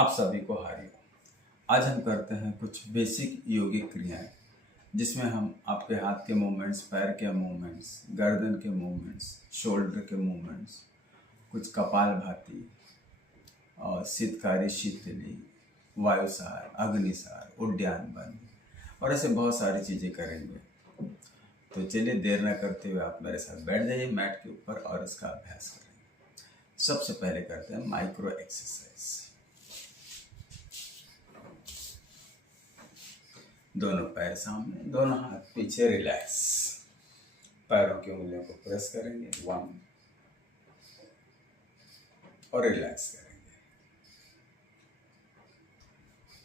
आप सभी को हरिओम। आज हम करते हैं कुछ बेसिक योगिक क्रियाएं जिसमें हम आपके हाथ के मूवमेंट्स, पैर के मूवमेंट्स, गर्दन के मूवमेंट्स, शोल्डर के मूवमेंट्स, कुछ कपालभाति और शीतकारी शीतली, वायुसार, अग्निसार, उद्यान बंद और ऐसे बहुत सारी चीज़ें करेंगे। तो चलिए देर न करते हुए आप मेरे साथ बैठ जाइए मैट के ऊपर और इसका अभ्यास करेंगे। सबसे पहले करते हैं माइक्रो एक्सरसाइज। दोनों पैर सामने, दोनों हाथ पीछे, रिलैक्स। पैरों की उंगलियों को प्रेस करेंगे 1 और रिलैक्स करेंगे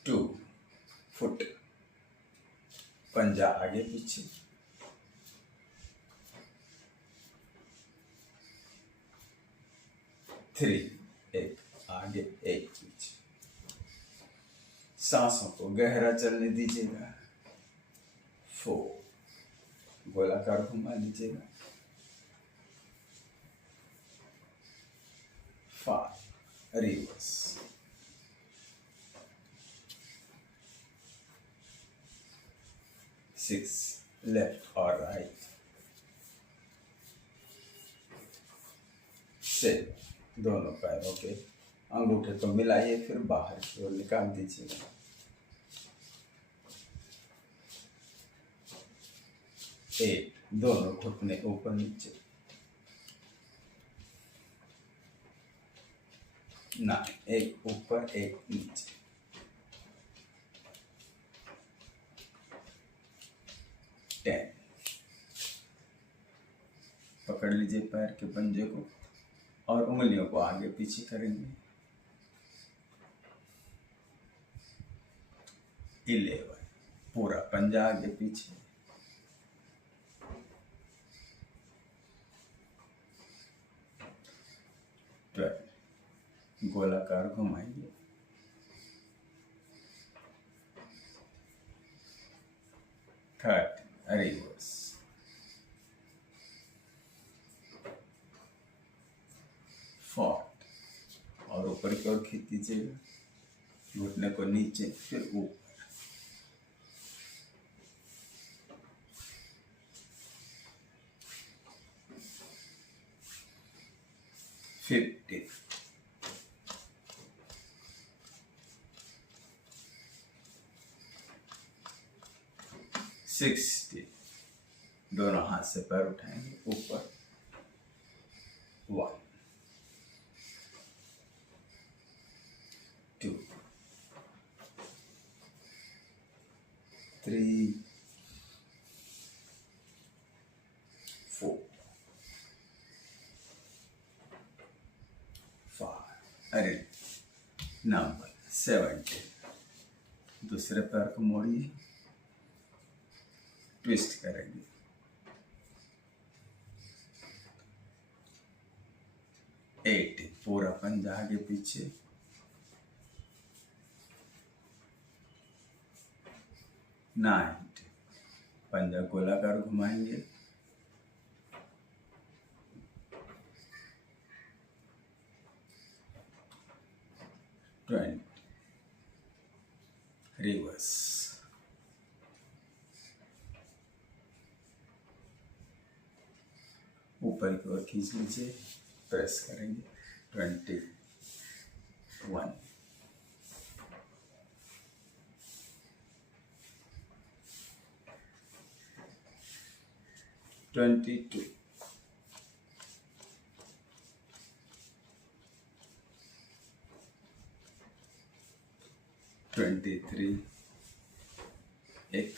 2, फुट, पंजा आगे पीछे, 3, एक आगे एक पीछे। सांसों को गहरा चलने दीजिएगा 4, गोलाकार घुमा लीजिएगा 5, रिवर्स 6, लेफ्ट और राइट 7, दोनों पैरों के अंगूठे को मिलाइए, फिर बाहर की ओर निकाल दीजिएगा 8, दोनों घुटने ऊपर नीचे 9, एक ऊपर एक नीचे 10, पकड़ लीजिए पैर के पंजे को और उंगलियों को आगे पीछे करेंगे 11, पूरा पंजा आगे पीछे 12, गोलाकार घुमाइए 13, रिवर्स 4 और ऊपर की ओर खींच दीजिएगा, घुटने को नीचे फिर ऊपर 50, 60, दोनों हाथ से पैर उठाएंगे ऊपर 1, 2, 3, 4, 5, अरे नंबर 70, दूसरे पैर को मोड़िए, ट्विस्ट करेंगे 80, पूरा पंजा आगे पीछे 90, पंजा गोलाकार घुमाएंगे 20, रिवर्स ऊपर की ओर खींच लीजिए, प्रेस करेंगे 21, 22, 23, एक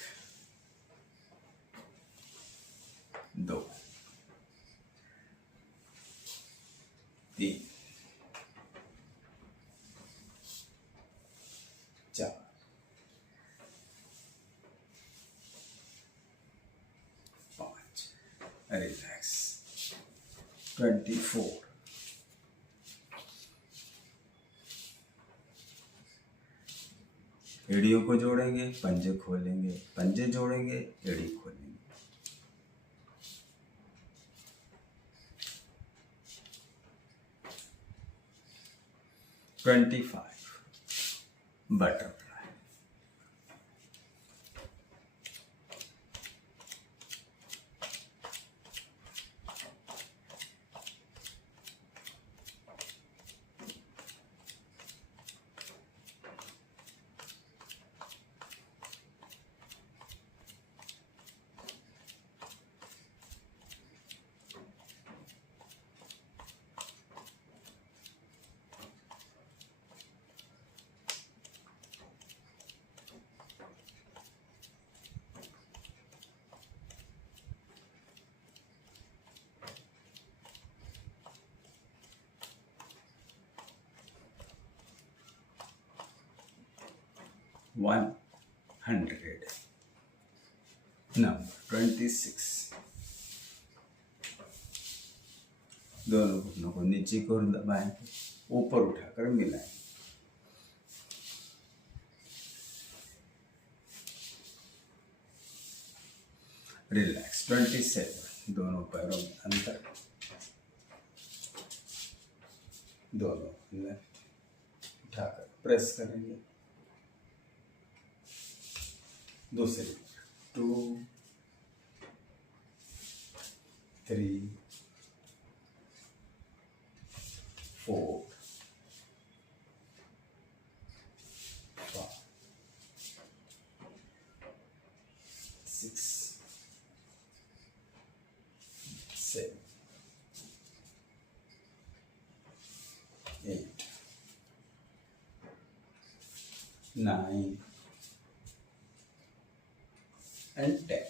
2, 3, 4, 5, रिलैक्स 24, एड़ियों को जोड़ेंगे, पंजे खोलेंगे, पंजे जोड़ेंगे, एड़ी खोलेंगे 25, बटरफ्लाई। वन 100। नंबर 26। दोनों घुटनों को नीचे की ओर दबाएं, ऊपर उठाकर मिलाएं। रिलैक्स। 27। दोनों पैरों में अंतर, दोनों लेफ्ट उठाकर प्रेस करेंगे। दूसरी 2 3 4 5 6 7 8 9 and 10।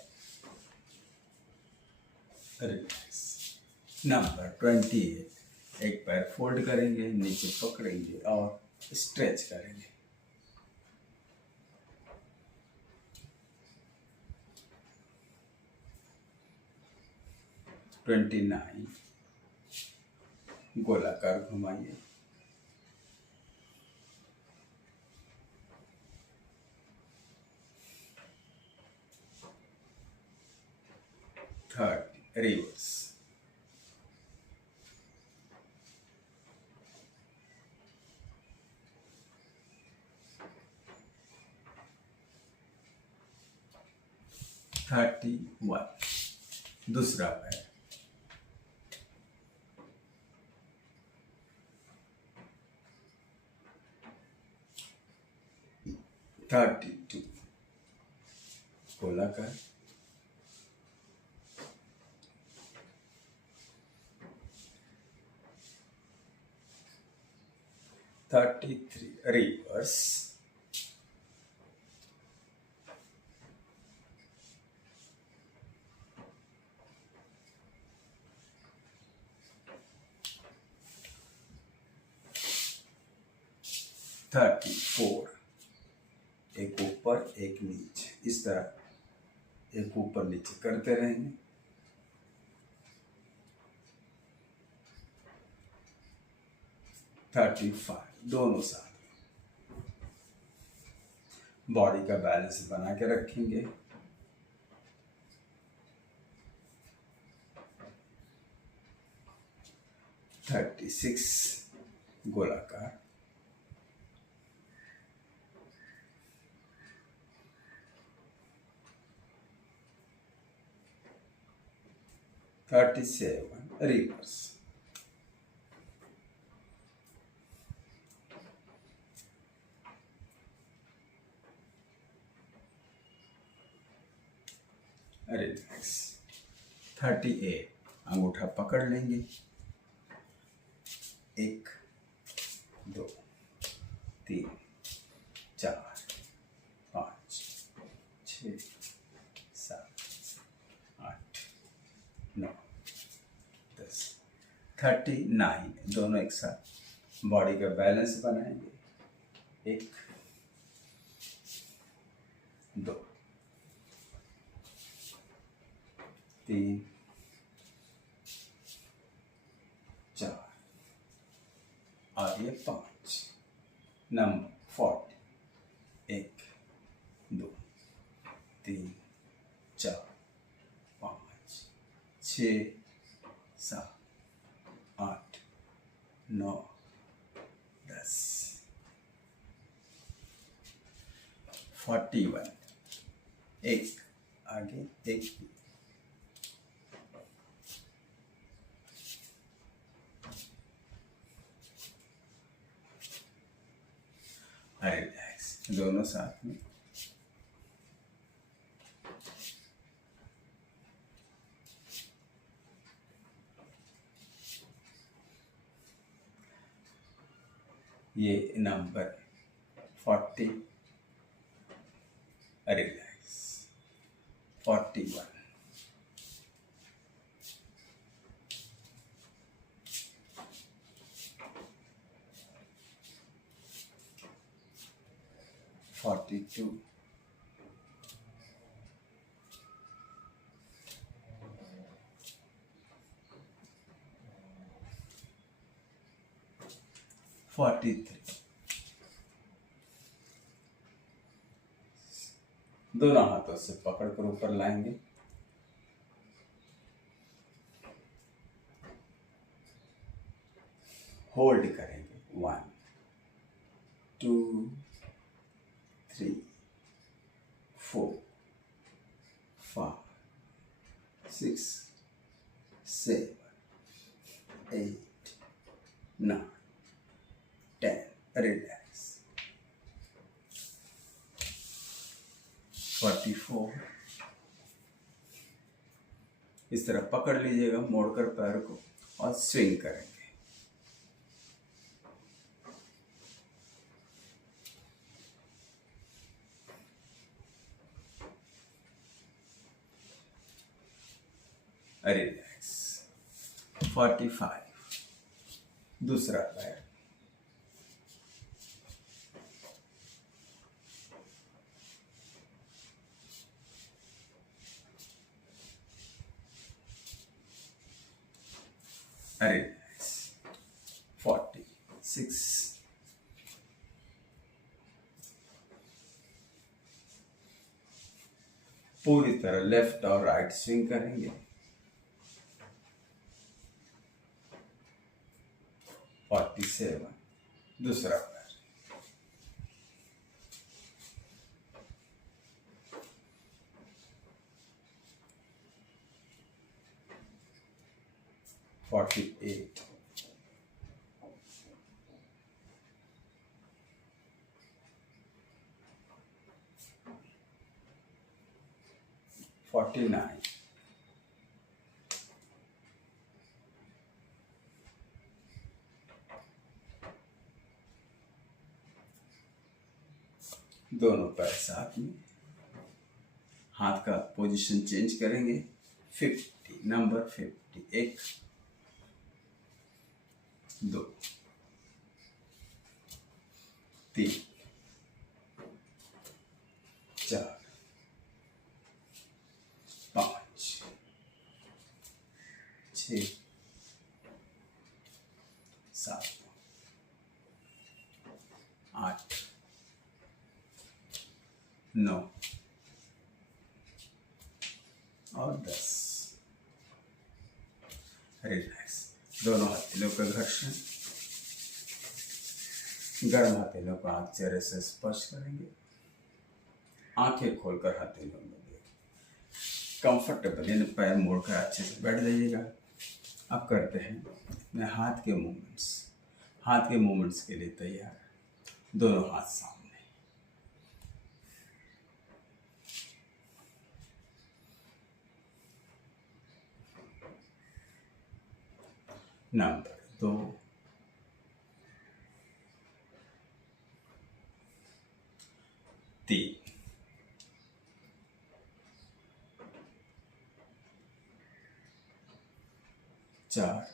रिलैक्स। नंबर 28। एक पैर फोल्ड करेंगे, नीचे पकड़ेंगे और स्ट्रेच करेंगे। ट्वेंटी 29। गोलाकार घुमाइए। 30। रिवर्स। 31। दूसरा पैर। 32। गोलाकार। 33। रिवर्स। 34। एक ऊपर एक नीचे, इस तरह एक ऊपर नीचे करते रहेंगे। 35। दोनों साथ बॉडी का बैलेंस बना के रखेंगे। 36। गोलाकार। 37। रिवर्स। 38। अंगूठा पकड़ लेंगे। 1 2 3 4 5 6 7 8 9 10। 39। दोनों एक साथ बॉडी का बैलेंस बनाएंगे। 1 2 3 4 और ये 5। नंबर 40। 1 2 3 4 5 6 7 8 9 10। 41, एक आगे एक, रिलैक्स, दोनों साथ में। ये नंबर 40, रिलैक्स, 41, 42, 43, दोनों हाथों से पकड़कर ऊपर लाएंगे, होल्ड करेंगे, 1 2 3 4 5 6 7 8 9 10, रिलैक्स, 44, इस तरह पकड़ लीजिएगा मोड़कर पैर को और स्विंग करेंगे, रिलैक्स, 45, दूसरा पैर, रिलैक्स, 46, पूरी तरह लेफ्ट और राइट स्विंग करेंगे, 47, दूसरा पैर, 48, 49, 2 पैर साथ में, हाथ का पोजीशन चेंज करेंगे, 50, नंबर 50, 1 2 3 4 5 6 7 8 9 और 10, रिलैक्स, दोनों हथेलियों का घर्षण, गर्म हथेलियों को हाथ चेहरे से स्पर्श करेंगे, आंखें खोलकर हथेलियों में देखें, कंफर्टेबल इन पैर मोड़कर अच्छे से बैठ जाइएगा। अब करते हैं अपने हाथ के मूवमेंट्स, हाथ के मूवमेंट्स के लिए तैयार, दोनों हाथ सामने, नंबर 2 3 4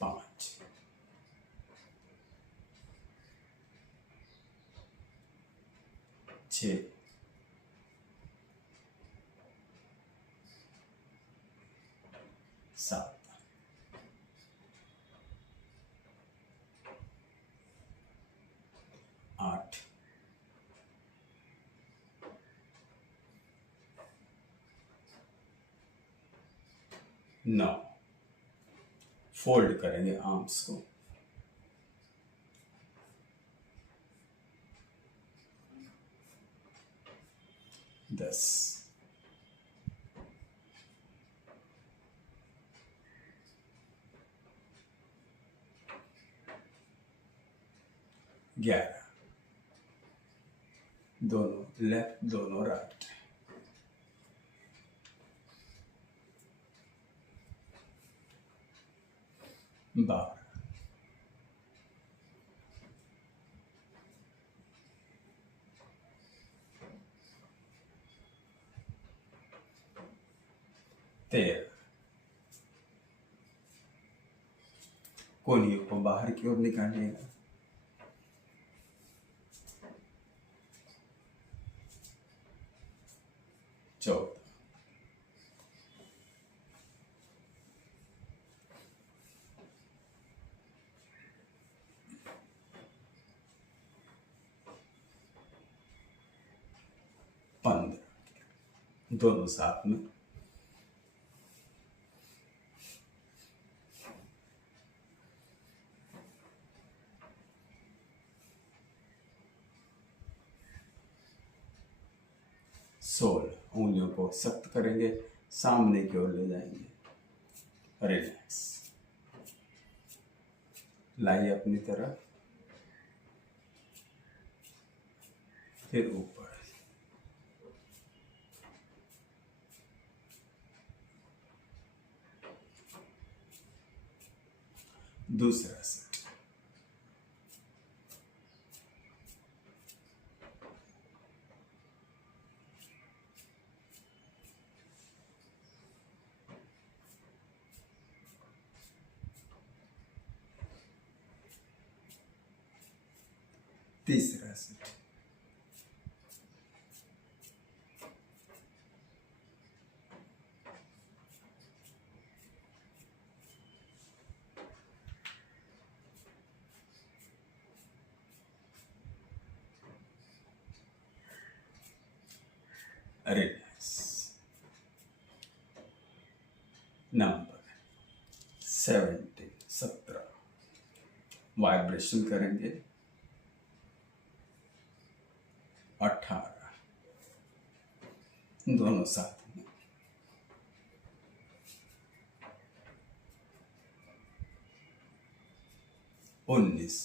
5 6 7 8 9, फोल्ड करेंगे आर्म्स को। 10, 11, दोनों लेफ्ट दोनों राइट, 12, 13, कोहनियों को बाहर की ओर निकालिएगा, 14, 15, दोनों साथ में, 16, उंगलियों को सख्त करेंगे, सामने की ओर ले जाएंगे, रिलैक्स, लाइए अपनी तरफ, फिर ऊपर, 2रा सेट, तीसरा सेट, रिलैक्स। नंबर 17 वाइब्रेशन करेंगे, 18, दोनों साथ में, 19,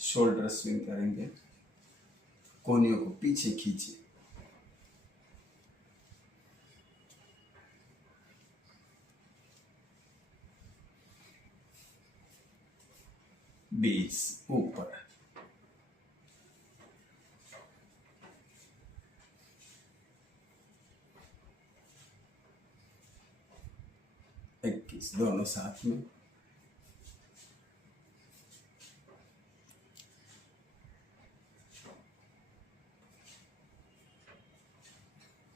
शोल्डर स्विंग करेंगे, कोहनियों को पीछे खींचिए, 20, ऊपर, 21, दोनों साथ में,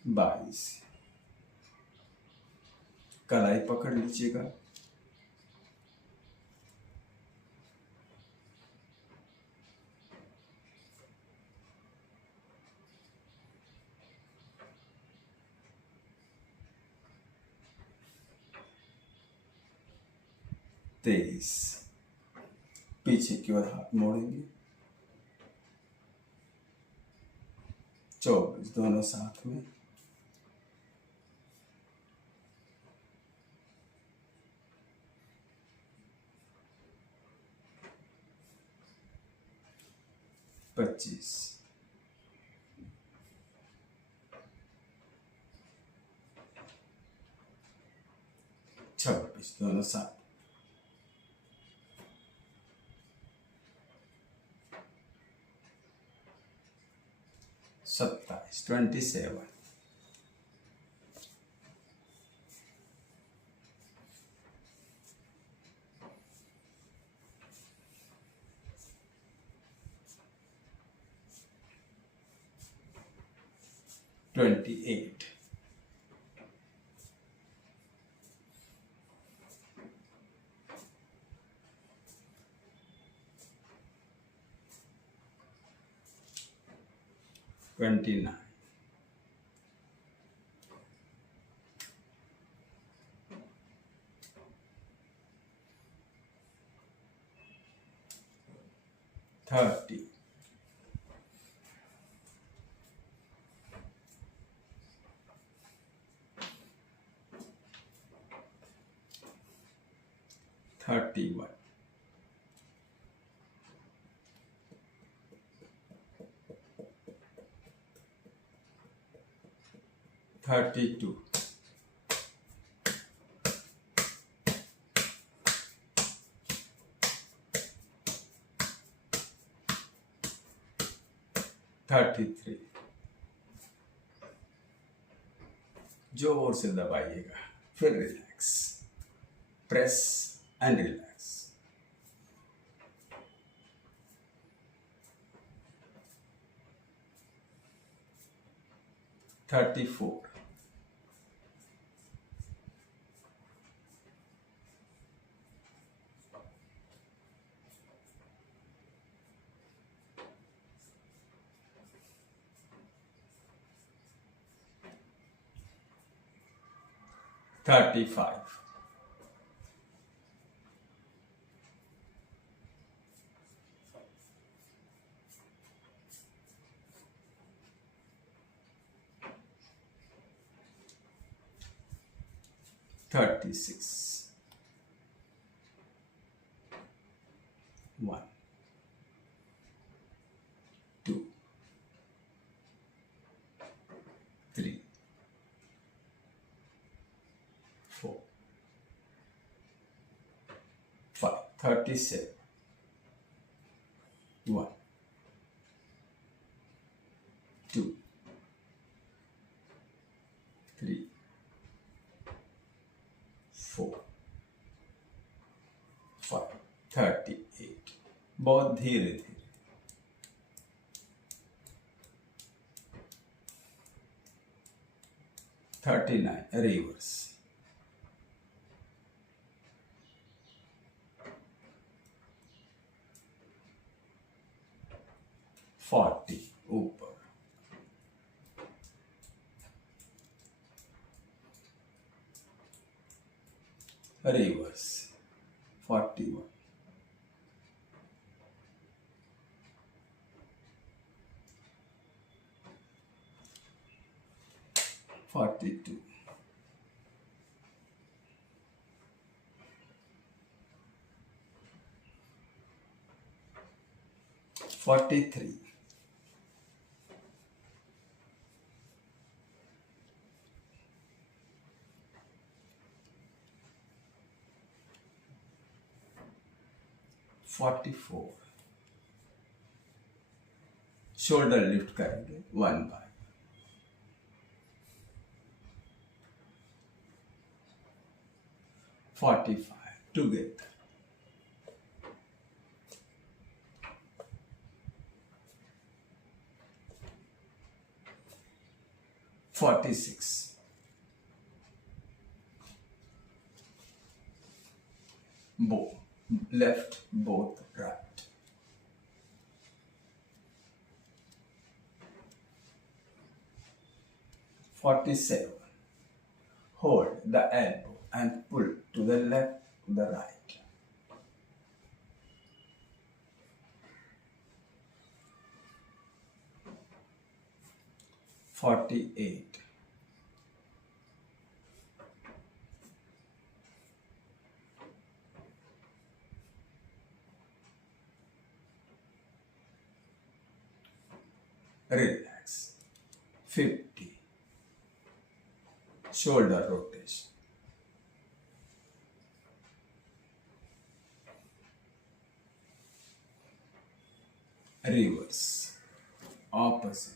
22, कलाई पकड़ लीजिएगा, 23, पीछे की ओर हाथ मोड़ेंगे, 24, दोनों साथ में, 25, 26, दोनों साथ, 27, 27, 28, 29, 30, 30, 31, 32, 33, जोर से दबाइएगा, फिर रिलैक्स, प्रेस एंड रिलैक्स, 34, 35, 36, 1, 2, 3, 4, 5, 37, 1, 2, 3, 4, 5, 38, बहुत धीरे धीरे, 39, रिवर्स, 40, ऊपर, 41, 42, 43, 44, शोल्डर लिफ्ट करेंगे 1 बार, 45, together, 46, left, both, right, 47, hold the elbow and pull to the left, to the right, 48, 50, shoulder rotation, reverse, opposite,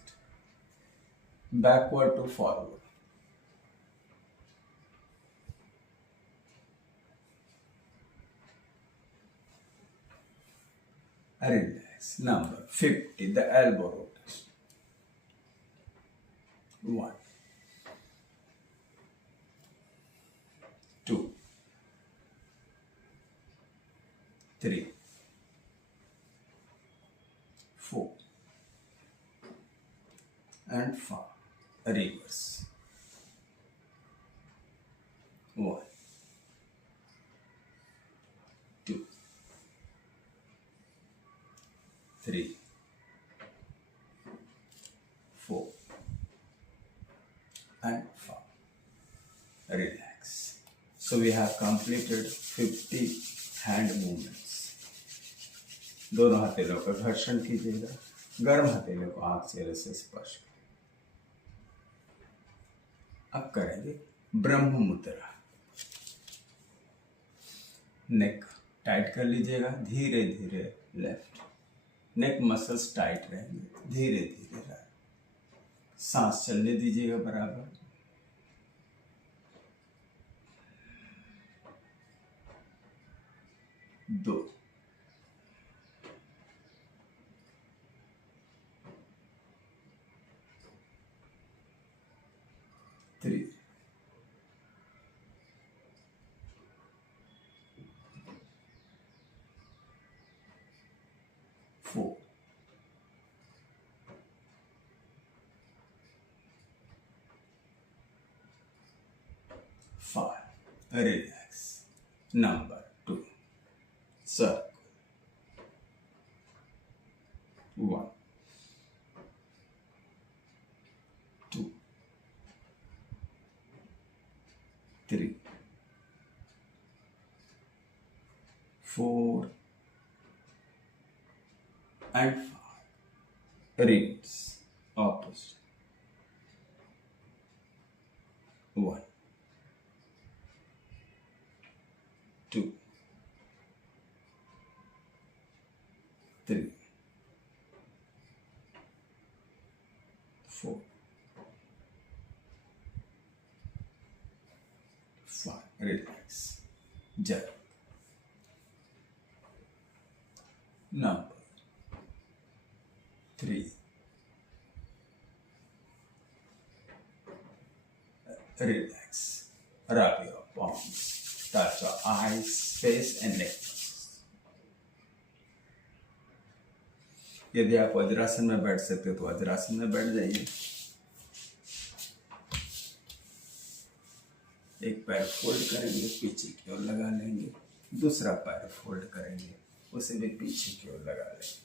backward to forward, relax, number 50, the elbow rotation, 1, 2, 3, 4, and 5, reverse, 1, 2, 3, 4 and 5. Relax. So we have completed 50 hand movements. दोनों हथेलियों का घर्षण कीजिएगा, गर्म हथेलियों को आंख चेहरे से स्पर्श। अब करेंगे ब्रह्म मुद्रा। नेक टाइट कर लीजिएगा, धीरे धीरे लेफ्ट। नेक मसल्स टाइट रहेंगे, धीरे धीरे राइट। सांस चलने दीजिएगा बराबर। दो, 3, 4, 5. Relax. Number 2. Circle. 1, 2, 3, 4 and 5. Rings. Opposite. 1, 2, 3, 4, 5. Relax. Jerk. Number 3. Relax. Rub your palms. Touch your eyes, face and neck. यदि आप वज्रासन में बैठ सकते हो तो वज्रासन में बैठ जाइए। एक पैर फोल्ड करेंगे, पीछे की ओर लगा लेंगे। दूसरा पैर फोल्ड करेंगे, उसे भी पीछे की ओर लगा लेंगे।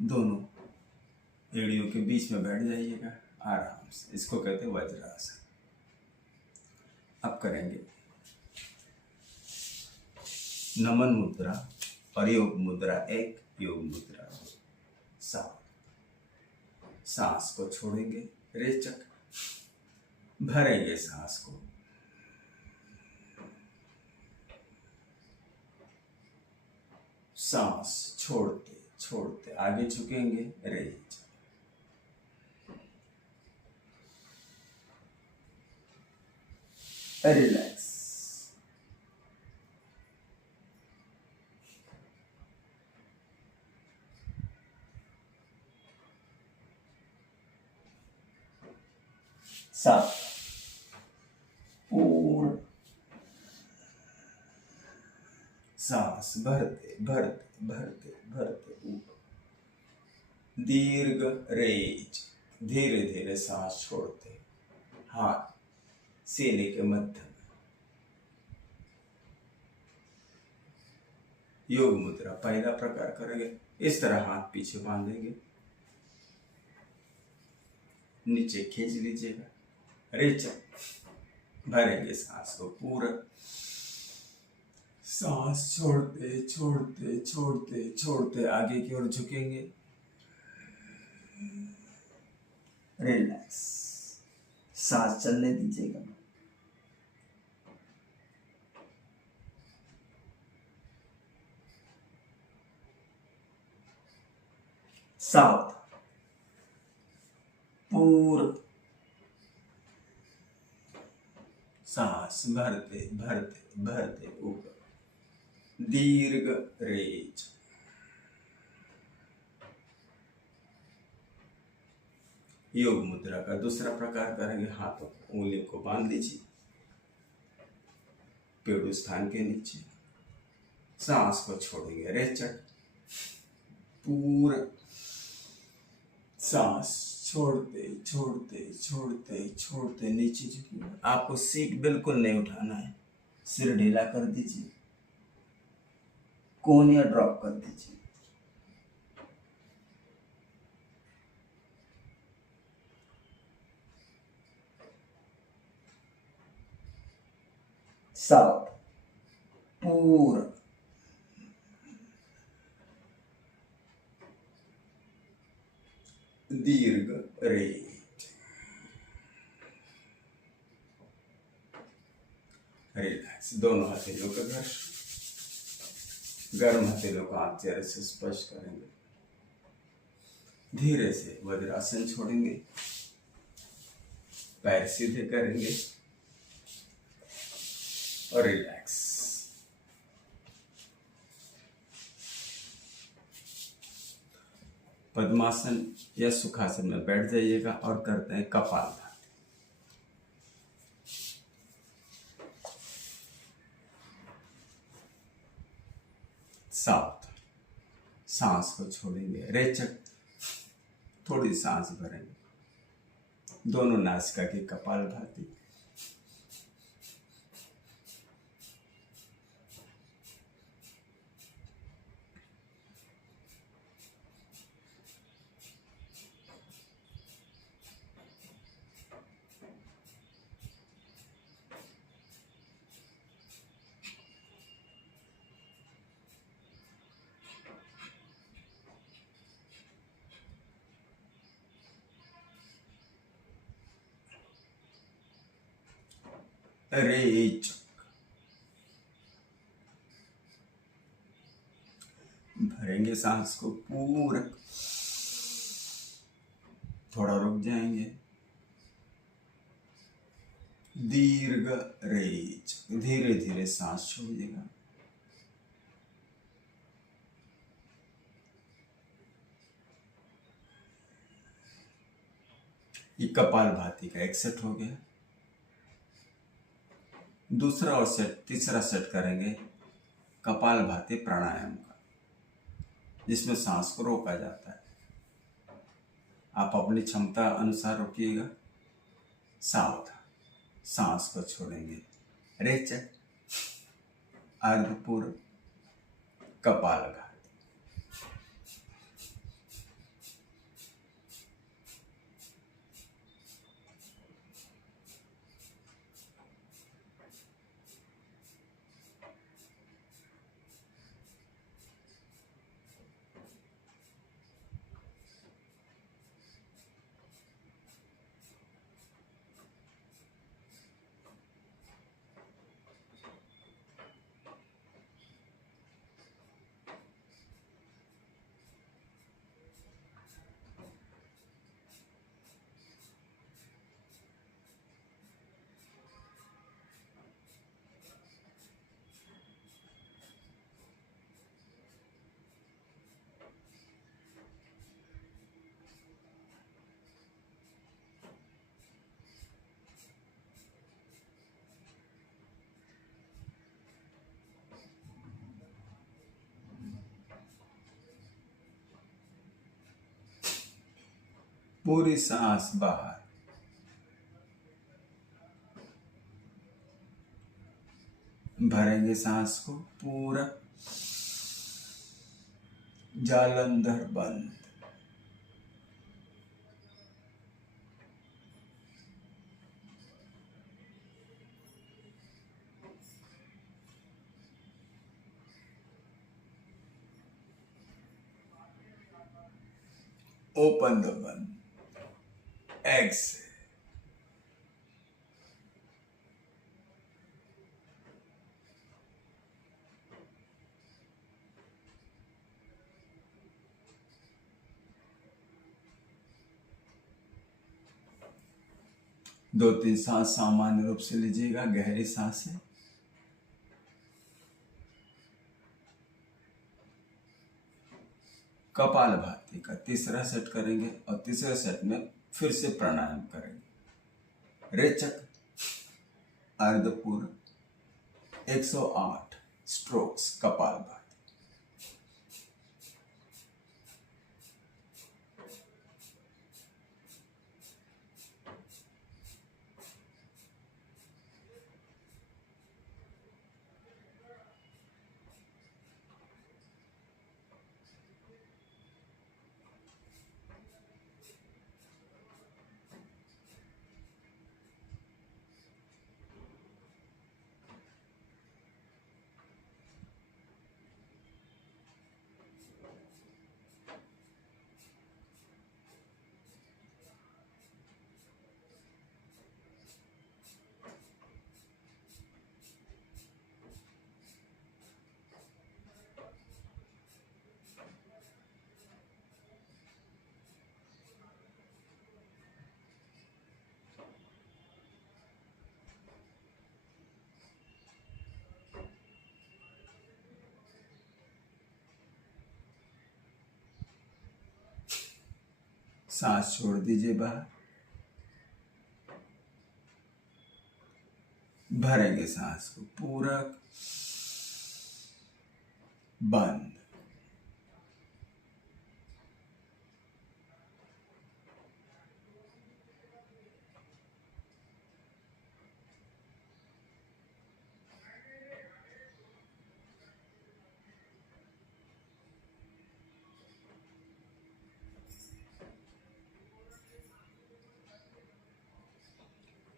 दोनों एड़ियों के बीच में बैठ जाइएगा आराम से। इसको कहते हैं वज्रासन। अब करेंगे नमन मुद्रा और योग मुद्रा 1, योग मुद्रा 7। सांस को छोड़ेंगे, रेचक भरेंगे सांस को। सांस छोड़ते छोड़ते आगे झुकेंगे, रेचक। रिलैक्स। सात, पूर्ण सांस भरते भरते भरते भरते ऊपर। दीर्घ रेज, धीरे धीरे सांस छोड़ते, हाथ सीने के मध्य में। योग मुद्रा पहला प्रकार करेंगे। इस तरह हाथ पीछे बांधेंगे, नीचे खींच लीजिएगा, रेचक भरेंगे सांस को पूरा। सांस छोड़ते छोड़ते छोड़ते छोड़ते आगे की ओर झुकेंगे, रिलैक्स। सांस चलने दीजिएगा। साउथ, पूर्ण सांस भरते भरते भरते ऊपर। दीर्घ रेज। योग मुद्रा का दूसरा प्रकार करेंगे। हाथों को, उंगली को बांध दीजिए पेड़ू स्थान के नीचे। सांस को छोड़ेंगे, रेचक पूरा। सांस छोड़ते छोड़ते छोड़ते छोड़ते नीचे झुकिए। आपको सीट बिल्कुल नहीं उठाना है, सिर ढीला कर दीजिए। कोनिया ड्रॉप कर दीजिए। साउथ, पूर्व, दीर्घ रेट, रिलैक्स। दोनों हथेलियों का घर्ष, गर्म हथेलियों को आप चेहरे से स्पर्श करेंगे। धीरे से वज्रासन छोड़ेंगे, पैर सीधे करेंगे और रिलैक्स। पद्मासन या सुखासन में बैठ जाइएगा और करते हैं कपालभाति। साउथ, सांस को छोड़ेंगे। रेचक, थोड़ी सांस भरेंगे। दोनों नासिका की कपालभाति। रेचक, भरेंगे सांस को पूरा, थोड़ा रुक जाएंगे। दीर्घ रेच, धीरे धीरे सांस छोड़िएगा। ये कपालभाति का एक सेट हो गया। दूसरा और सेट, तीसरा सेट करेंगे कपालभाति प्राणायाम का, जिसमें सांस को रोका जाता है। आप अपनी क्षमता अनुसार रोकिएगा। सावधान, सांस को छोड़ेंगे। रेचक, अर्धपूर्व, कपालभाति। पूरी सांस बाहर। भरेंगे सांस को पूरा, जालंधर बंद। ओपन द बंद। एक्सेल। दो तीन सांस सामान्य रूप से लीजिएगा, गहरी सांसें। कपालभाति का तीसरा सेट करेंगे और तीसरे सेट में फिर से प्राणायाम करेंगे। रेचक, अर्धपूर्व, 108 स्ट्रोक्स कपालभाति। सांस छोड़ दीजिए बाहर, भरेंगे सांस को पूरा बंद।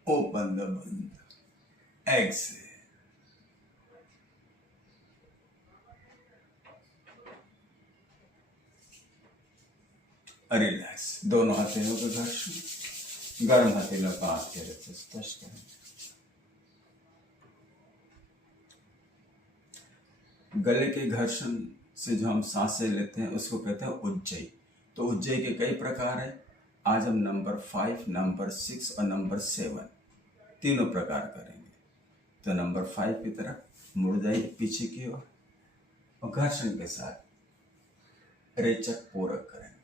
ओपन द बंद, एक्सेल, रिलैक्स। दोनों हथेलियों के घर्षण, गर्म हथेलियों का हाथ के से स्पर्श करें। गले के घर्षण से जो हम सांसें लेते हैं उसको कहते हैं उज्जयी। तो उज्जयी के कई प्रकार हैं। आज हम नंबर 5, नंबर 6 और नंबर 7 तीनों प्रकार करेंगे। तो नंबर 5 की तरफ मुड़ जाइए पीछे की ओर और घर्षण के साथ रेचक पूरक करेंगे।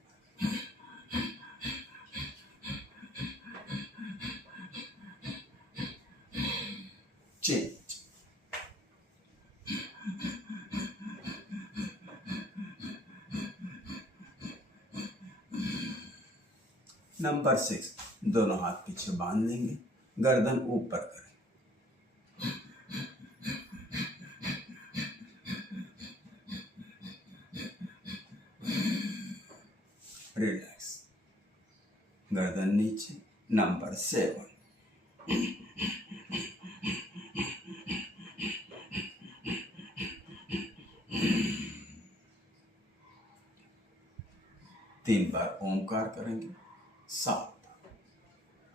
चेंज। नंबर 6, दोनों हाथ पीछे बांध लेंगे, गर्दन ऊपर करें। रिलैक्स, गर्दन नीचे। नंबर 7, तीन बार ओमकार करेंगे। 7,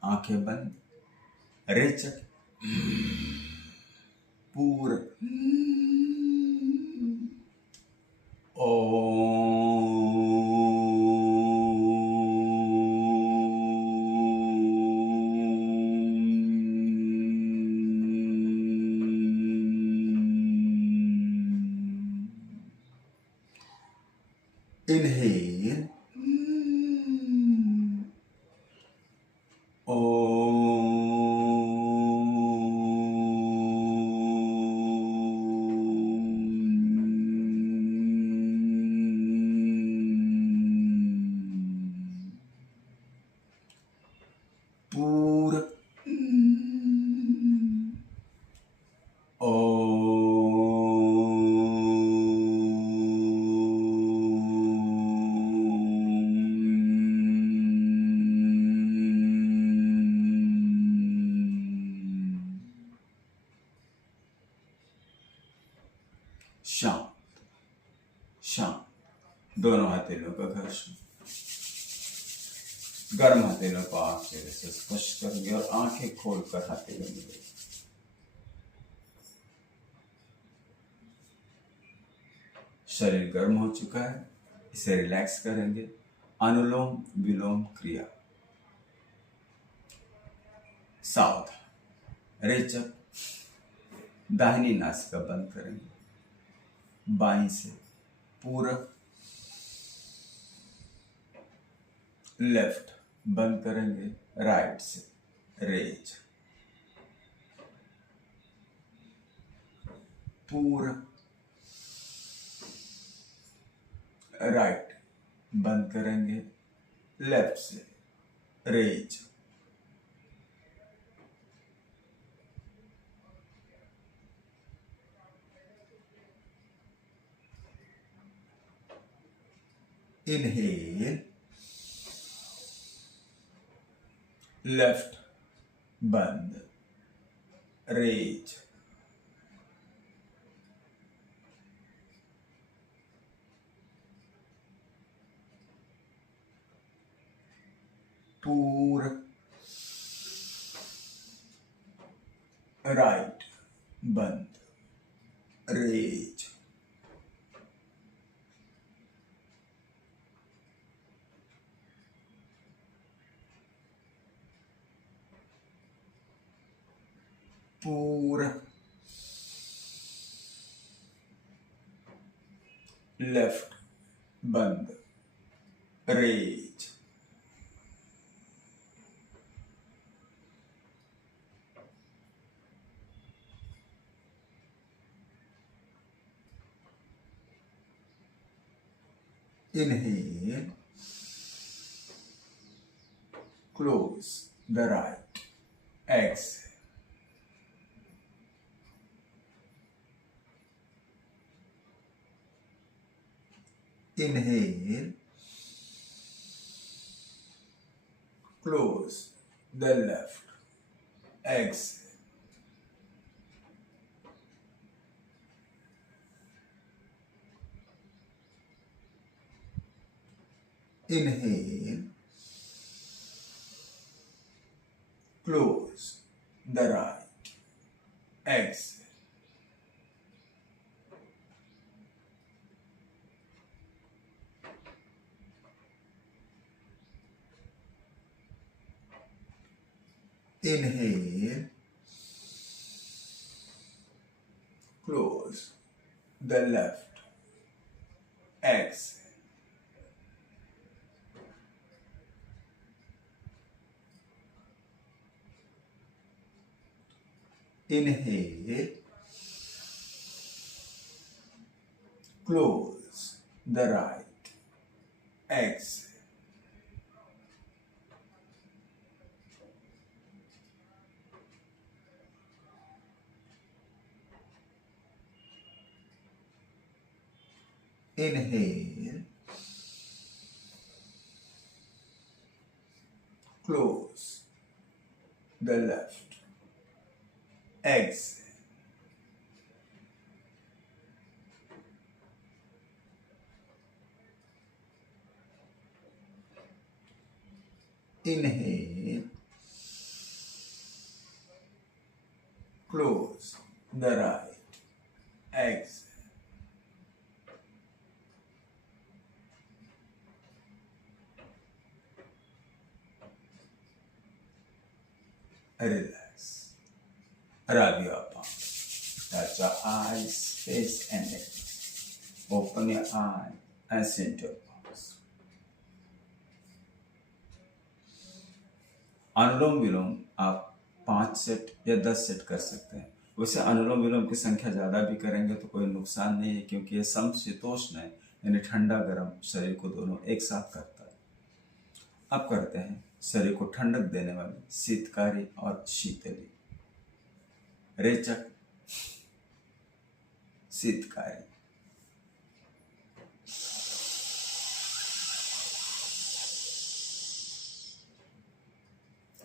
आंखें बंद, रेचक पूरा inhale, पूरा शांत शांत। दोनों हथेलियों का घर्षण, गर्म हथेलियों को आंख से स्पर्श करेंगे और आंखें खोलकर हथेलियों में शरीर गर्म हो चुका है, इसे रिलैक्स करेंगे। अनुलोम विलोम क्रिया। सावधान, रेचक, दाहिनी नासिका बंद करेंगे, बाईं से पूरक, लेफ्ट बंद करेंगे, राइट से रेज, पूरक, राइट बंद करेंगे, लेफ्ट से रेज, इनहेल, लेफ्ट बंद, रेज, पूरक, राइट बंद, रेज, पूरक, लेफ्ट बंद, raise, Inhale, close the right. Exhale. Inhale, close the left. Exhale. Inhale, close the right. Exhale. Inhale, close the left. Exhale. Inhale, close the right. Exhale. Inhale, close the left. Exhale. Inhale, close the right. Exhale. Relax. Rub your palm. Touch your eyes, face, and neck. Open your eye and sink your palms. अनुलोम विलोम आप 5 set या 10 set कर सकते हैं। वैसे अनुलोम विलोम की संख्या ज़्यादा भी करेंगे तो कोई नुकसान नहीं है, क्योंकि ये समशीतोष्ण है, यानी ठंडा गर्म शरीर को दोनों एक साथ करता है। अब करते हैं शरीर को ठंडक देने वाली शीतकारी और शीतली। रेचक, शीतकारी।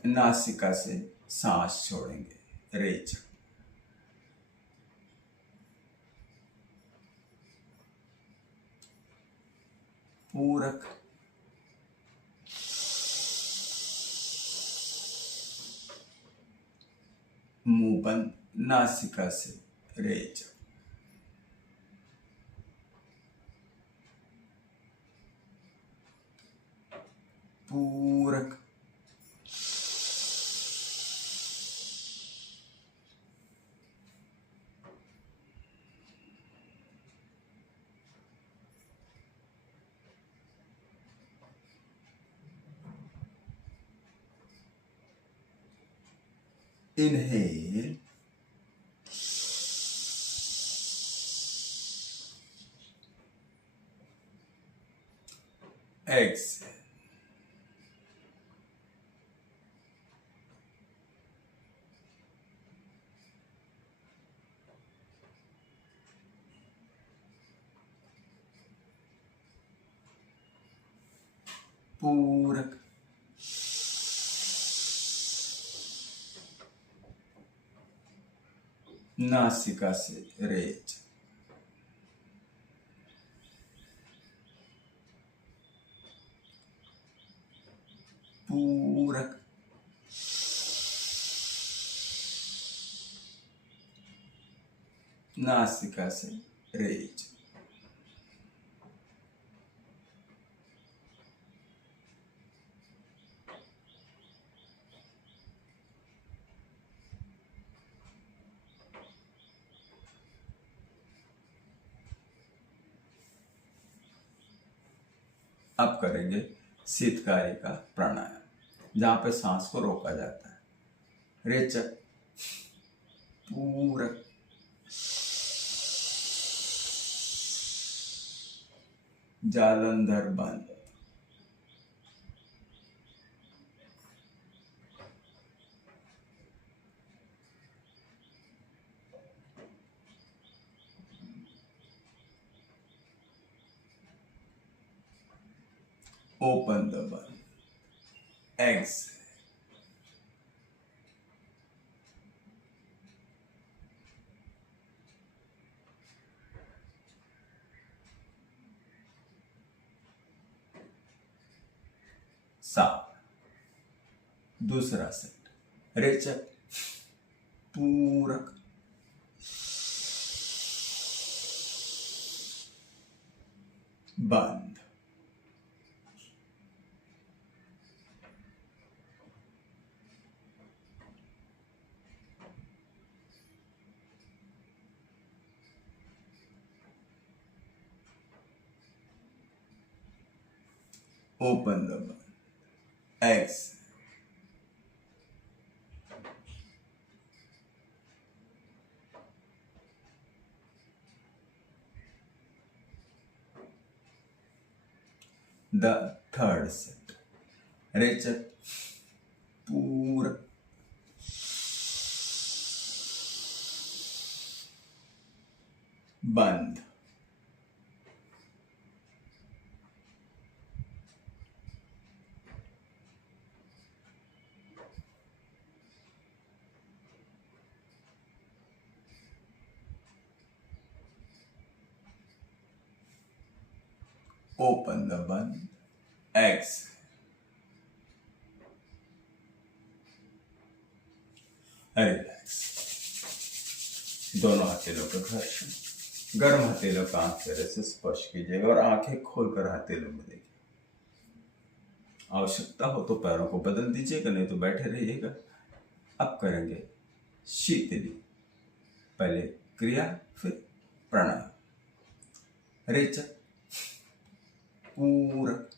नासिका से सांस छोड़ेंगे। रेचक। पूरक, मुंह बंद, नासिका से। रेचक। पूरक, inhale, exhale. पूरक, नासिका से। रेच। पूरक, नासिका से। रेच। अब करेंगे शीतकारी का प्राणायाम, जहां पे सांस को रोका जाता है। रेचक, पूरक, जालंधर बंद। ओपन द बंद। एग्स। सात। दूसरा सेट। रेचक, पूरक, बंद। ओपन द बंद। एग्स। The third set. रेचक, पूरक, बंद। ओपन द बंद। एग्स। रिलैक्स। दोनों हथेलों का घर्षण। गर्म हथेलों का आंख तरह से स्पर्श कीजिएगा और आंखें खोलकर हथेलों में देखिए। आवश्यकता हो तो पैरों को बदल दीजिएगा, नहीं तो बैठे रहिएगा। अब करेंगे शीतली। पहले क्रिया, फिर प्राणायाम। रेचक, पूरक,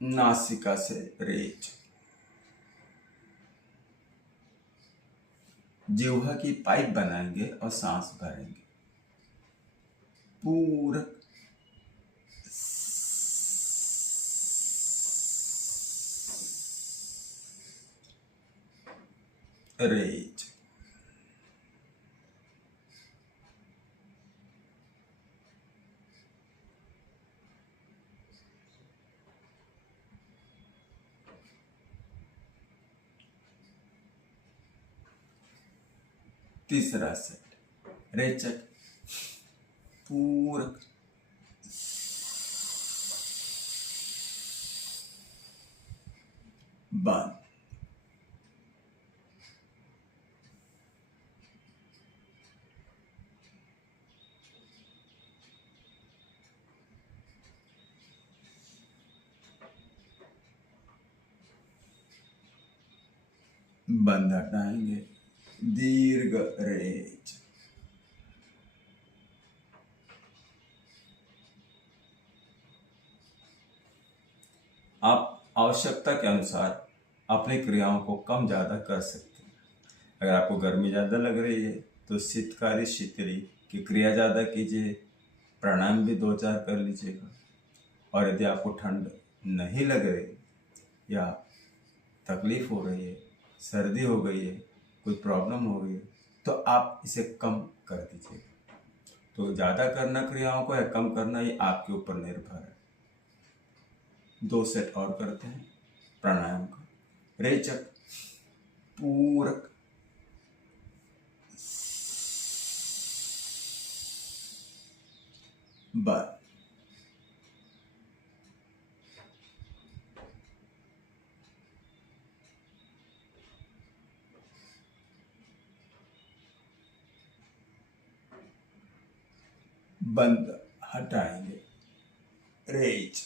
नासिका से रेच, जिह्वा की पाइप बनाएंगे और सांस भरेंगे। पूरक, रेच। तीसरा सेट। रेचक, पूरक, बंद। बंद हटाएंगे। दीर्घ रेच। आप आवश्यकता के अनुसार अपनी क्रियाओं को कम ज्यादा कर सकते हैं। अगर आपको गर्मी ज्यादा लग रही है तो शीतकारी शीतली की क्रिया ज्यादा कीजिए। प्राणायाम भी 2-4 कर लीजिएगा। और यदि आपको ठंड नहीं लग रही या तकलीफ हो रही है, सर्दी हो गई है, कोई प्रॉब्लम हो गई है, तो आप इसे कम कर दीजिएगा। तो ज़्यादा करना क्रियाओं को या कम करना, ये आपके ऊपर निर्भर है। 2 सेट और करते हैं प्राणायाम का। रेचक, पूरक, बंद। बंद हटाएंगे। रेच।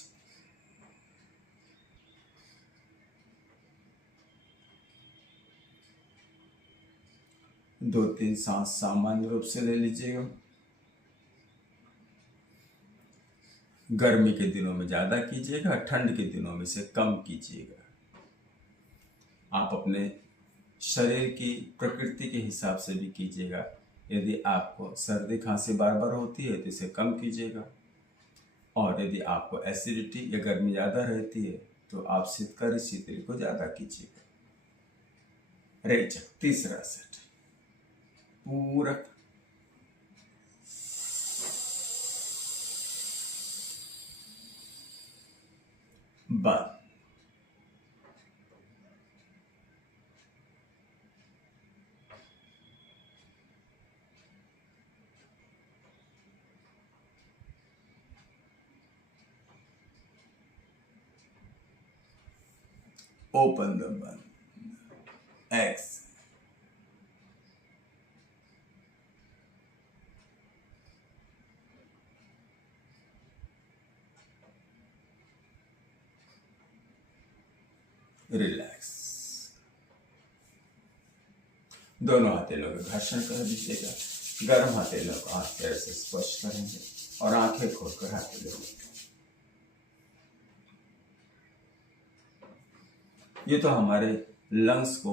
दो तीन सांस सामान्य रूप से ले लीजिएगा। गर्मी के दिनों में ज्यादा कीजिएगा, ठंड के दिनों में से कम कीजिएगा। आप अपने शरीर की प्रकृति के हिसाब से भी कीजिएगा। यदि आपको सर्दी खांसी बार बार होती है तो इसे कम कीजिएगा, और यदि आपको एसिडिटी या गर्मी ज़्यादा रहती है तो आप शीतकारी शीतली को ज़्यादा कीजिएगा। रेचक तीसरा सेट, पूरक बंद। ओपन द बंद। एक्स। रिलैक्स। दोनों हथेलियों का घर्षण कर दीजिएगा। गर्म हथेलियों को हाथ पैर से स्पर्श करेंगे और आंखें खोलकर हथेलियों में। ये तो हमारे लंग्स को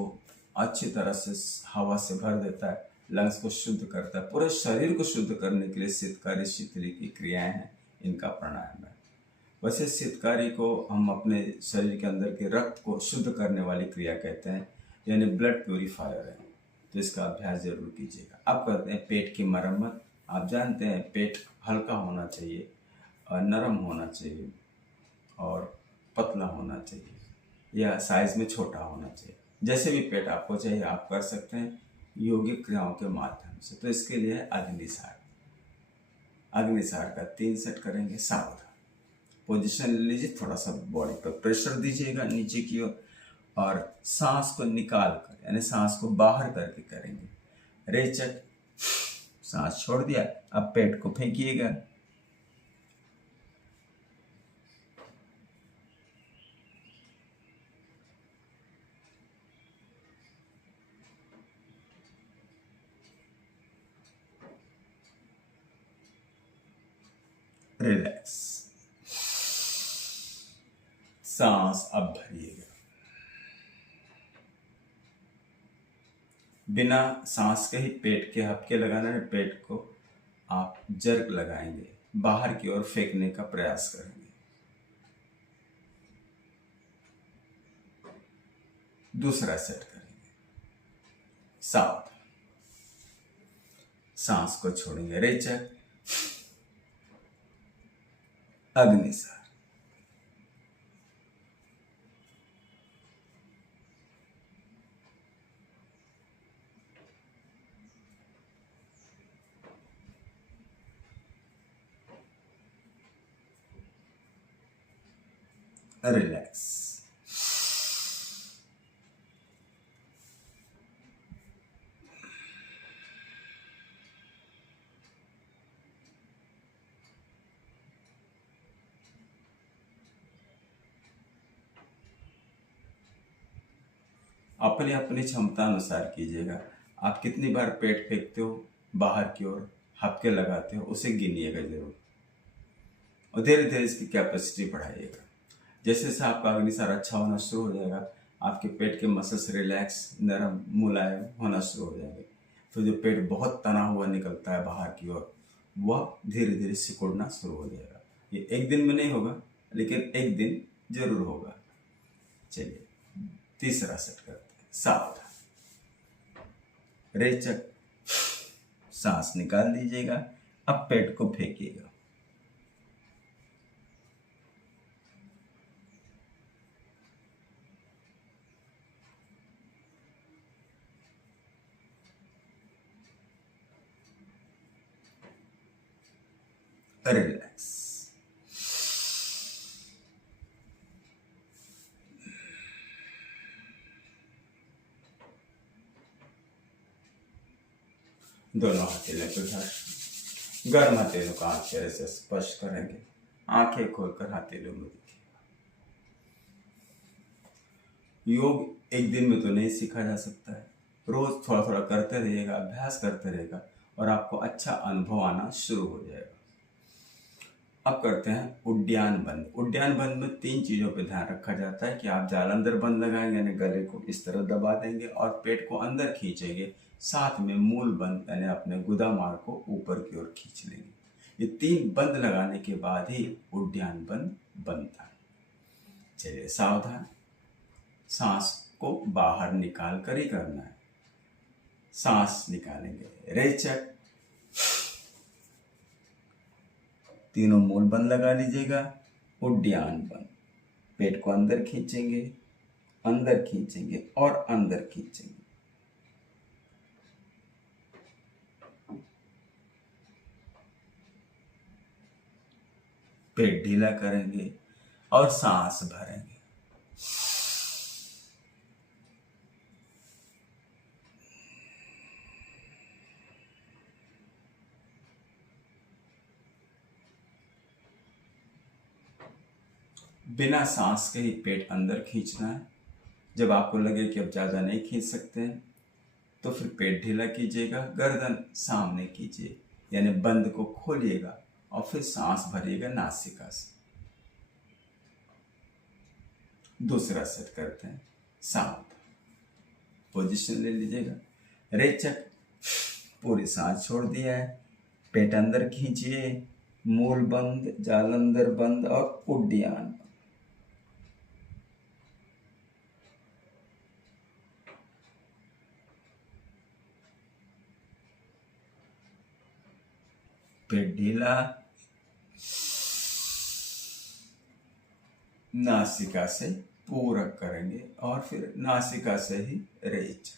अच्छी तरह से हवा से भर देता है, लंग्स को शुद्ध करता है। पूरे शरीर को शुद्ध करने के लिए शीतकारी शीतली की क्रियाएं हैं, इनका प्राणायाम है। वैसे शीतकारी को हम अपने शरीर के अंदर के रक्त को शुद्ध करने वाली क्रिया कहते हैं, यानी ब्लड प्योरीफायर है। तो इसका अभ्यास जरूर कीजिएगा। अब करते हैं पेट की मरम्मत। आप जानते हैं पेट हल्का होना चाहिए और नरम होना चाहिए और पतला होना चाहिए, या साइज में छोटा होना चाहिए। जैसे भी पेट आपको चाहिए आप कर सकते हैं योगिक क्रियाओं के माध्यम से। तो इसके लिए अग्निसार। अग्निसार का 3 सेट करेंगे। सावधान पोजीशन ले लीजिए, थोड़ा सा बॉडी पर प्रेशर दीजिएगा नीचे की ओर, और सांस को निकाल कर यानी सांस को बाहर करके करेंगे। रेचक, सांस छोड़ दिया, अब पेट को फेंकिएगा। रिलैक्स। सांस अब भरिएगा। बिना सांस के ही पेट के हपके लगाना है। पेट को आप जर्क लगाएंगे, बाहर की ओर फेंकने का प्रयास करेंगे। दूसरा सेट करेंगे। सावधान, सांस को छोड़ेंगे। रेचक, अग्निसार। रिलैक्स। अपनी अपनी क्षमता अनुसार कीजिएगा। आप कितनी बार पेट फेंकते हो बाहर की ओर, हपके लगाते हो, उसे गिनिएगा जरूर, और धीरे धीरे इसकी कैपेसिटी बढ़ाइएगा। जैसे जैसे आपका अग्निसार अच्छा होना शुरू हो जाएगा, आपके पेट के मसल्स रिलैक्स, नरम, मुलायम होना शुरू हो जाएंगे। तो जो पेट बहुत तना हुआ निकलता है बाहर की ओर, वह धीरे धीरे सिकुड़ना शुरू हो जाएगा। ये एक दिन में नहीं होगा, लेकिन एक दिन जरूर होगा। चलिए तीसरा सेट करते हैं। सावधान। रेचक, सांस निकाल दीजिएगा, अब पेट को फेंकिएगा। रिलैक्स। दोनों हथेलियों को घर्षण, गर्म हथेलियों को हाथ पैर से स्पर्श करेंगे। आंखें खोलकर हथेलियों में देखिए। योग एक दिन में तो नहीं सीखा जा सकता है, रोज थोड़ा थोड़ा करते रहिएगा, अभ्यास करते रहेगा और आपको अच्छा अनुभव आना शुरू हो जाएगा। अब करते हैं उड्डयन बंद। उड्डयन बंद में 3 चीज़ों पे ध्यान रखा जाता है कि आप जालंधर बंद लगाएंगे यानी गले को इस तरह दबा देंगे और पेट को अंदर खींचेंगे, साथ में मूल बंद यानी अपने गुदा मार्ग को ऊपर की ओर खींच लेंगे। ये 3 बंद लगाने के बाद ही उड्डयन बंद बनता है। चलिए सावधान, सांस को बाहर निकाल कर ही करना है। सांस निकालेंगे, रेचक, तीनों मूल बंद लगा लीजिएगा। उड्डयन बंद, पेट को अंदर खींचेंगे और अंदर खींचेंगे। पेट ढीला करेंगे और सांस भरेंगे। बिना सांस के ही पेट अंदर खींचना है। जब आपको लगे कि अब ज़्यादा नहीं खींच सकते हैं तो फिर पेट ढीला कीजिएगा, गर्दन सामने कीजिए यानी बंद को खोलिएगा और फिर सांस भरिएगा नासिका से। दूसरा सेट करते हैं, सावधान, पोजीशन ले लीजिएगा। रेचक, पूरी सांस छोड़ दिया है, पेट अंदर खींचिए, मूल बंद, जालंधर बंद और उड्डयन। पेट ढीला, नासिका से पूरक करेंगे और फिर नासिका से ही रेच।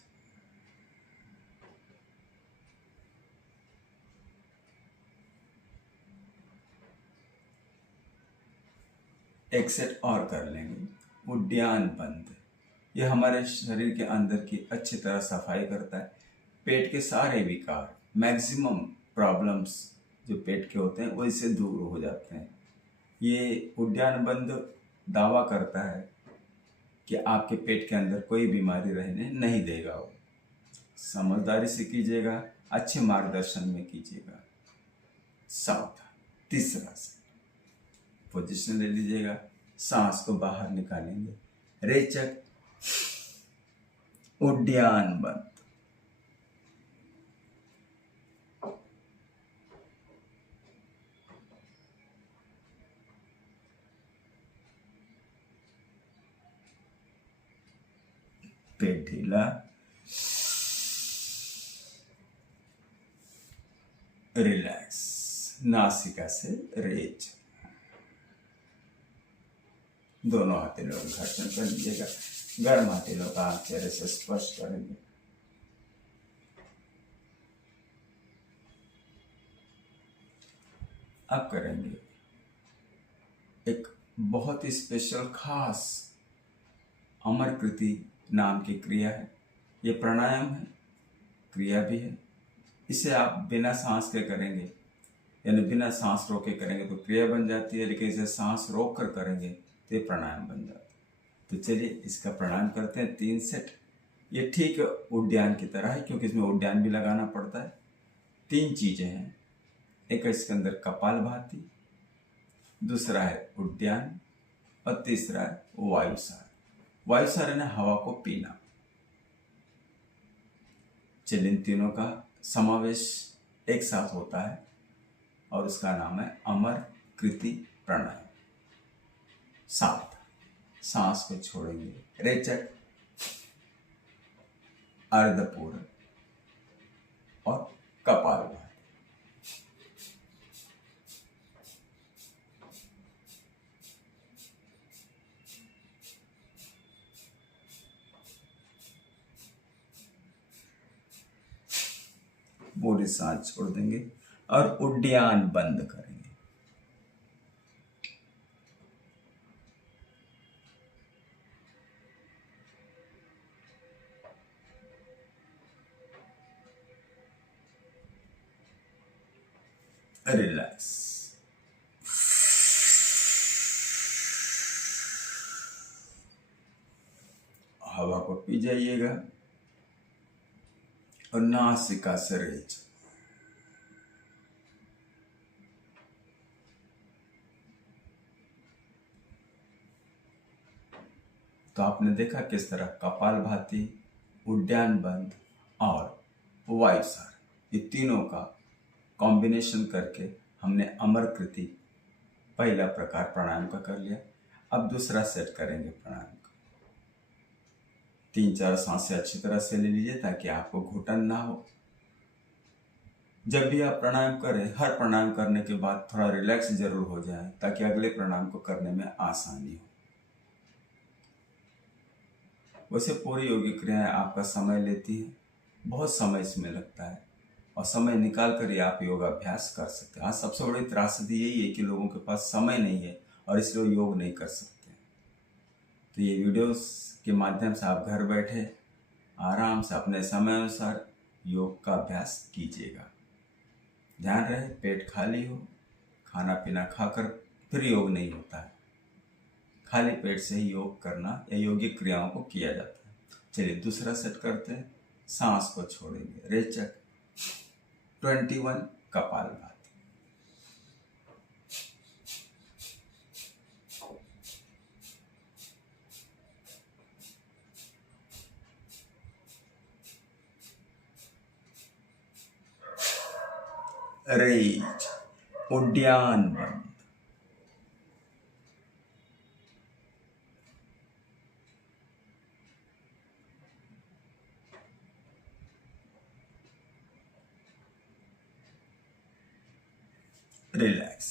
एक सेट और कर लेंगे, उड्डयन बंद। यह हमारे शरीर के अंदर की अच्छी तरह सफाई करता है। पेट के सारे विकार, मैक्सिमम प्रॉब्लम्स जो पेट के होते हैं वो इससे दूर हो जाते हैं। ये उड्डयन बंद दावा करता है कि आपके पेट के अंदर कोई बीमारी रहने नहीं देगा। वो समझदारी से कीजिएगा, अच्छे मार्गदर्शन में कीजिएगा। सावधान, तीसरा से पोजीशन ले लीजिएगा, सांस को बाहर निकालेंगे, रेचक, उड्डयन बंद। पेट ढीला, रिलैक्स, नासिका से रेच। दोनों हथेलियों का घर्षण कर लीजिएगा, गर्म हथेलियों का आप चेहरे से स्पर्श करेंगे। अब करेंगे एक बहुत ही स्पेशल खास अमर कृति नाम की क्रिया है। ये प्राणायाम है, क्रिया भी है। इसे आप बिना सांस के करेंगे यानी बिना सांस रोके करेंगे तो क्रिया बन जाती है, लेकिन इसे सांस रोक कर करेंगे तो ये प्राणायाम बन जाता है। तो चलिए इसका प्राणायाम करते हैं, 3 सेट। ये ठीक उड्डयन की तरह है क्योंकि इसमें उड्डयन भी लगाना पड़ता है। 3 चीज़ें हैं, एक है इसके अंदर कपालभाति, दूसरा है उड्डयन और तीसरा है वायुसार। वायुसार यानी हवा को पीना। चलिए इन तीनों का समावेश एक साथ होता है और उसका नाम है अमर कृति प्राणायाम। सात, सांस को छोड़ेंगे, रेचक, अर्धपूर्ण और कपालभाति। पूरी सांस छोड़ देंगे और उड्डयन बंद करेंगे। रिलैक्स, हवा को पी जाइएगा और नासिका से रेच। तो आपने देखा किस तरह कपालभाति, उद्यान बंद और वायुसार, ये तीनों का कॉम्बिनेशन करके हमने अमरकृति पहला प्रकार प्राणायाम का कर लिया। अब दूसरा सेट करेंगे प्राणायाम का। 3-4 सांसें अच्छी तरह से ले लीजिए ताकि आपको घुटन ना हो। जब भी आप प्राणायाम करें, हर प्राणायाम करने के बाद थोड़ा रिलैक्स जरूर हो जाए ताकि अगले प्राणायाम को करने में आसानी हो। वैसे पूरी योगिक क्रियाएं आपका समय लेती है, बहुत समय इसमें लगता है और समय निकाल कर ही आप योगाभ्यास कर सकते हैं। आज सबसे बड़ी त्रासदी यही है कि लोगों के पास समय नहीं है और इसलिए योग नहीं कर सकते। तो ये वीडियोस के माध्यम से आप घर बैठे आराम से अपने समय अनुसार योग का अभ्यास कीजिएगा। ध्यान रहे पेट खाली हो, खाना पीना खाकर फिर योग नहीं होता है। खाली पेट से ही योग करना या योगिक क्रियाओं को किया जाता है। चलिए दूसरा सेट करते हैं। सांस को छोड़ेंगे, रेचक 21 कपालभाति। रेच उद्यान बंद। रिलैक्स।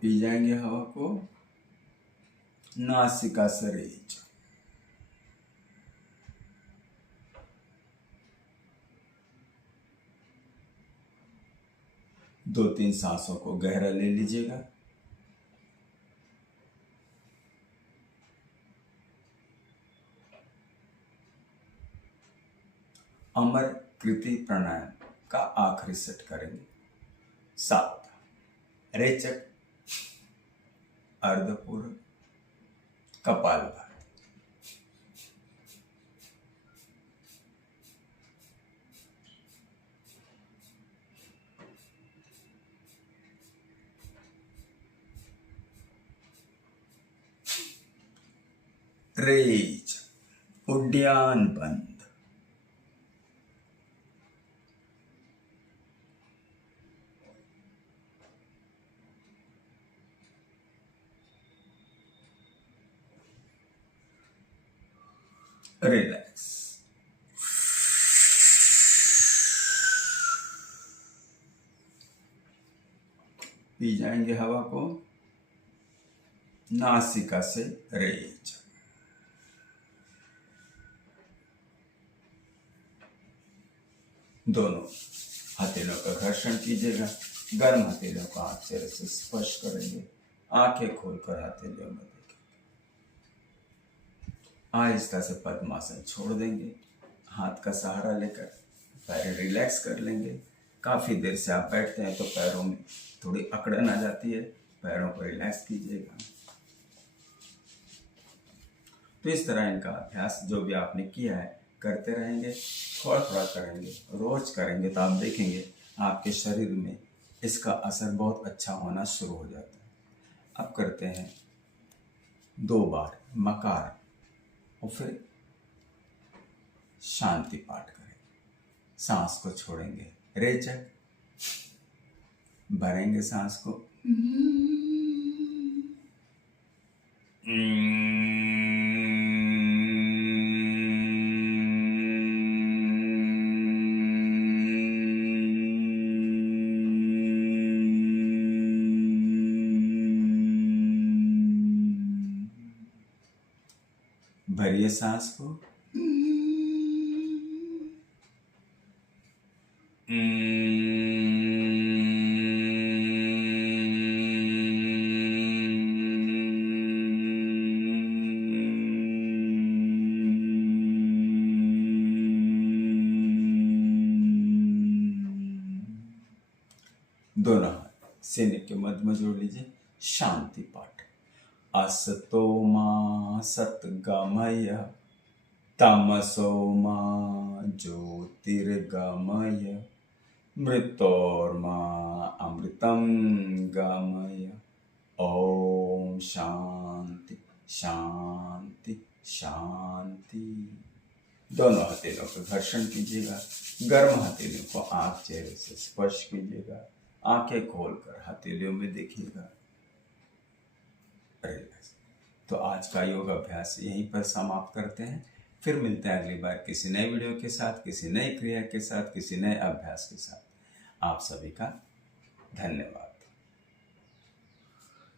पी जाएंगे हवा को, नासिका से रेच। दो तीन सांसों को गहरा ले लीजिएगा। अमर कृति प्राणायाम का आखिरी सेट करेंगे। 7 रेचक, अर्धपूर्व, कपालभाति। रेच उद्यान बंद। रिलैक्स। पी जाएंगे हवा को, नासिका से रेच। दोनों हथेलियों का घर्षण कीजिएगा। गर्म हथेलियों को हाथ चेहरे से स्पर्श करेंगे। आंखें खोलकर हथेलियों में देखें। आहिस्ता से पद्मासन छोड़ देंगे। हाथ का सहारा लेकर पैर रिलैक्स कर लेंगे। काफी देर से आप बैठते हैं तो पैरों में थोड़ी अकड़न आ जाती है, पैरों को रिलैक्स कीजिएगा। तो इस तरह इनका अभ्यास जो भी आपने किया है करते रहेंगे, थोड़ा थोड़ा करेंगे, रोज करेंगे तो आप देखेंगे आपके शरीर में इसका असर बहुत अच्छा होना शुरू हो जाता है। अब करते हैं 2 बार मकार और फिर शांति पाठ करें। सांस को छोड़ेंगे, रेचक, भरेंगे सांस को, भरिए सांस को, दोनों हाथ सीने के मध्य में जोड़ लीजिए। शांति पाठ। असतो मा सद्गमय, तमसो मा ज्योतिर्गमय, मृत्योर्मा अमृतं गमय। ओम शांति शांति शांति। दोनों हथेलियों पर घर्षण कीजिएगा। गर्म हथेलियों को आंख चेहरे से स्पर्श कीजिएगा। आंखें खोलकर हथेलियों में देखिएगा। तो आज का योग अभ्यास यहीं पर समाप्त करते हैं। फिर मिलते हैं अगली बार किसी नए वीडियो के साथ, किसी नई क्रिया के साथ, किसी नए अभ्यास के साथ। आप सभी का धन्यवाद।